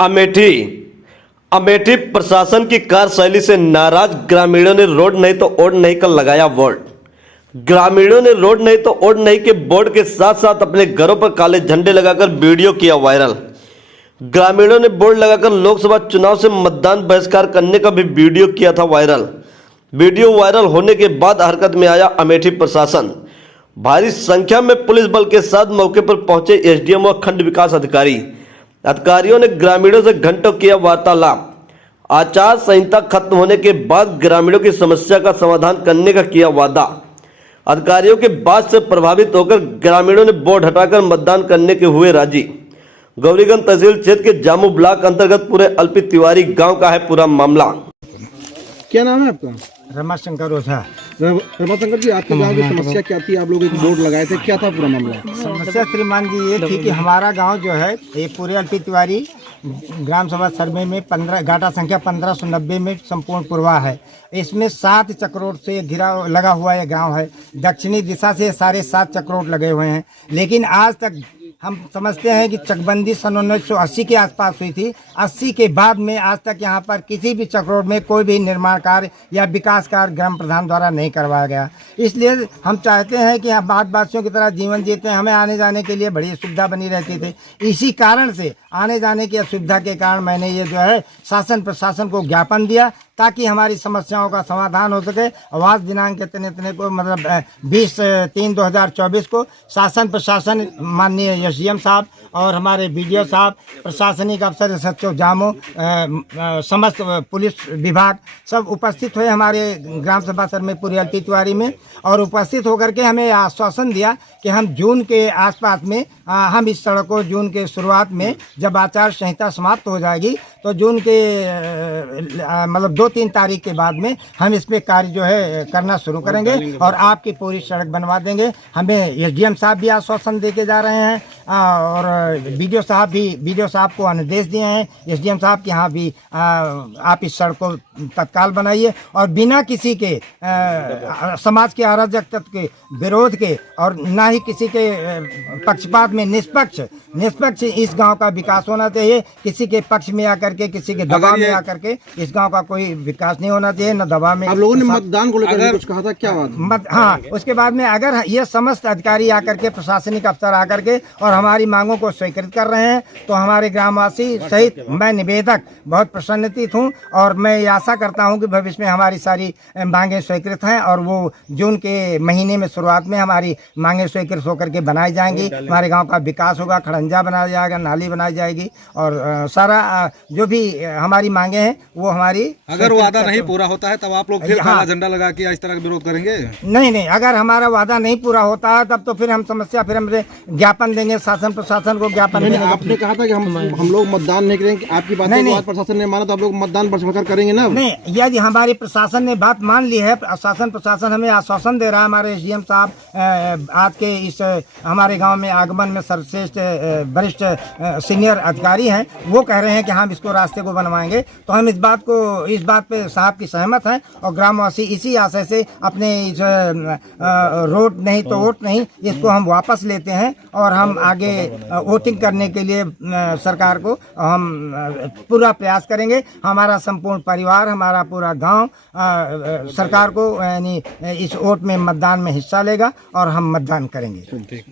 अमेठी अमेठी प्रशासन की कार्यशैली से नाराज ग्रामीणों ने रोड नहीं तो ओड नहीं कर लगाया बोर्ड। ग्रामीणों ने रोड नहीं तो ओड नहीं के बोर्ड के साथ साथ अपने घरों पर काले झंडे लगाकर वीडियो किया वायरल। ग्रामीणों ने बोर्ड लगाकर लोकसभा चुनाव से मतदान बहिष्कार करने का भी वीडियो किया था वायरल। वीडियो वायरल होने के बाद हरकत में आया अमेठी प्रशासन। भारी संख्या में पुलिस बल के साथ मौके पर पहुंचे एसडीएम व खंड विकास अधिकारियों ने ग्रामीणों से घंटों किया वार्तालाप। आचार संहिता खत्म होने के बाद ग्रामीणों की समस्या का समाधान करने का किया वादा। अधिकारियों के बात से प्रभावित होकर ग्रामीणों ने बोर्ड हटाकर मतदान करने के हुए राजी। गौरीगंज तहसील क्षेत्र के जामू ब्लॉक अंतर्गत पूरे अल्पी तिवारी गांव का है पूरा मामला। क्या नाम है आपका? रमाशंकर ओझा। रमाशंकर जी, आपके गांव की समस्या क्या थी? आप लोग एक बोर्ड लगाए थे, क्या था पूरा मामला? समस्या श्रीमान जी ये थी कि हमारा गांव जो है ये पूरे अल्पी तिवारी ग्राम सभा सर्वे में 15 घाटा संख्या 1590 में संपूर्ण पूर्वा है। इसमें 7 चक्रोट से घिरा लगा हुआ ये गांव है। दक्षिणी दिशा से सारे 7 चक्रोट लगे हुए हैं, लेकिन आज तक हम समझते हैं कि चकबंदी सन 1980 के आसपास हुई थी। 80 के बाद में आज तक यहाँ पर किसी भी चक्रोट में कोई भी निर्माण कार्य या विकास कार्य ग्राम प्रधान द्वारा नहीं करवाया गया। इसलिए हम चाहते हैं कि हम भारतवासियों की तरह जीवन जीते हैं। हमें आने जाने के लिए बड़ी सुविधा बनी रहती थी। इसी कारण से आने जाने की असुविधा के कारण मैंने ये जो है शासन प्रशासन को ज्ञापन दिया ताकि हमारी समस्याओं का समाधान हो सके। आवास दिनांक के तने को मतलब 20/3/2024 को शासन प्रशासन माननीय एसडीएम साहब और हमारे बीडीओ साहब, प्रशासनिक अफसर सचिव जामो, समस्त पुलिस विभाग सब उपस्थित हुए हमारे ग्राम सभा सर में पूरे अल्पी तिवारी में, और उपस्थित होकर के हमें आश्वासन दिया कि हम जून के आसपास में हम इस सड़क को जून के शुरुआत में जब आचार संहिता समाप्त हो जाएगी तो जून के मतलब 2-3 तारीख के बाद में हम इस पे कार्य जो है करना शुरू करेंगे और आपकी पूरी सड़क बनवा देंगे। हमें एसडीएम साहब भी आश्वासन दे के जा रहे हैं और बीडीओ साहब को अनुदेश दिए हैं एसडीएम साहब कि हाँ भी आप इस सड़क को तत्काल बनाइए और बिना किसी के समाज के अराजक तत्व के विरोध के और ना ही किसी के पक्षपात में निष्पक्ष इस गांव का विकास होना चाहिए। किसी के पक्ष में आकर के किसी के दबाव में आकर के इस गांव का कोई विकास नहीं होना चाहिए, न दबाव में। आप लोगों ने मतदान को लेकर कुछ कहा था, क्या बात? हाँ, उसके बाद में अगर ये समस्त अधिकारी आकर के प्रशासनिक अफसर आकर के और हमारी मांगों को स्वीकृत कर रहे हैं तो हमारे ग्रामवासी सहित मैं निवेदक बहुत प्रसन्नचित हूँ और मैं ये आशा करता हूँ कि भविष्य में हमारी सारी मांगें स्वीकृत हैं और वो जून के महीने में शुरुआत में हमारी मांगें स्वीकृत होकर के बनाई जाएंगी। हमारे गांव का विकास होगा, खड़ंजा बनाया जाएगा, नाली बनाई जाएगी और सारा जो भी हमारी मांगे हैं वो हमारी। अगर वादा नहीं पूरा होता है तब आप लोग फिर काला झंडा लगा के इस तरह का विरोध करेंगे? नहीं, अगर हमारा वादा नहीं पूरा होता है तब तो फिर हम समस्या फिर हम ज्ञापन देंगे, शासन प्रशासन को ज्ञापन देंगे। आपने कहा था कि हम लोग मतदान नहीं करेंगे, आपकी बात नहीं, प्रशासन ने माना तो आप लोग मतदान बहिष्कार करेंगे ना? नहीं, यदि हमारी प्रशासन ने बात मान ली है, शासन प्रशासन हमें आश्वासन दे रहा है। हमारे एसडीएम साहब आज के इस हमारे गांव में आगमन में सर्वश्रेष्ठ वरिष्ठ सीनियर अधिकारी हैं, वो कह रहे हैं कि हम इसको रास्ते को बनवाएंगे। तो हम इस बात पे साहब की सहमत हैं और ग्रामवासी इसी आशय से अपने इस रोड नहीं तो वोट नहीं इसको हम वापस लेते हैं और हम आगे वोटिंग करने के लिए सरकार को हम पूरा प्रयास करेंगे। हमारा संपूर्ण परिवार, हमारा पूरा गांव सरकार को यानी इस वोट में मतदान में हिस्सा लेगा और हम मतदान करेंगे।